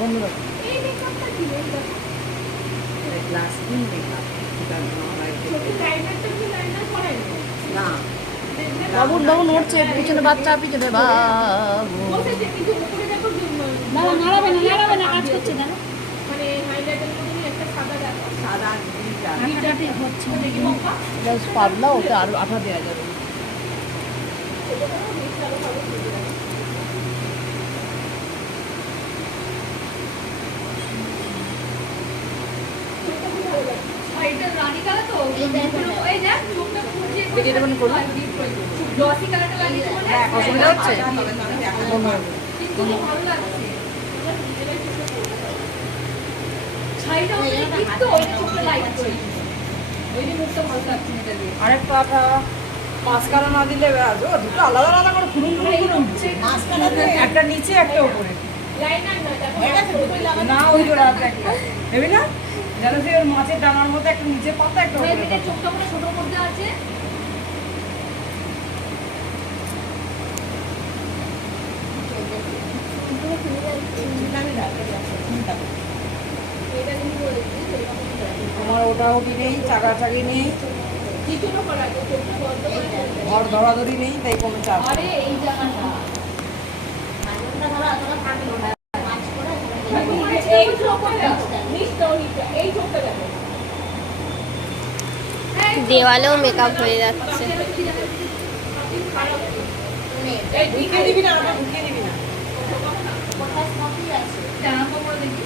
বন্ধ রাখ। এই মেকআপটা কি গ্লাস স্কিন মেকআপ। লাইনারটা কি লাইনার করাই না বাবু বাবু নড়ছে, পিছনে বাচ্চা, পিছনে বাবু। বসেছে কিন্তু উপরে দেখো দাঁড়া, নাড়াবে না, কাজ করছে দাঁড়া। মানে হাইলাইটার মতনই একটা সাদা দেখো সাদা গ্রিনটা। হাঁটাহাঁটি হচ্ছে। দেখি মক্কা জাস্ট পাতলা, ওতে আরো আঠা দেওয়া যাবে। এটা রানী কালার তো এই দেখ চোখটা ফুটছে দেখি এটা মানে করুন। গ্লসি কালারটা লাগিয়েছে বলে অসুবিধা হচ্ছে? কিন্তু ভালো লাগছে শাড়িটা কিন্তু ওই চোখটা লাইট করে ওই যে মুখটা ভালো লাগছে এটা দিয়ে আরেকটা আঠা মাস্কারা না দিলে দুটো আলাদা আলাদা করে খুলুন উঠছে। একটা নিচে একটা উপরে। লাইনার না দেখো না ওই জোড়া একটা ভেবি না যেন সে ওর মাছের ডানার মতো একটা নিচে পাতা একটা উপরে মেয়েদের পাতা। চোখটা পুরো ছোট করতে আছে এটা কিন্তু বলেছি এরকম আমার ওটা ওটি নেই, চাকাচাকি নেই, কিছুটা করা আছে চোখটা বন্ধ করে ঘর ধরাধরি নেই, তাই কোনো চাপ নেই। আরে এই জায়গাটা এই চোখটা নিচটা এই চোখটা দেখো দেওয়ালেও মেকআপ হয়ে যাচ্ছে। ঢুকিয়ে দিবি না, ঢুকিয়ে দিবি না। জামা কাপড় দেখি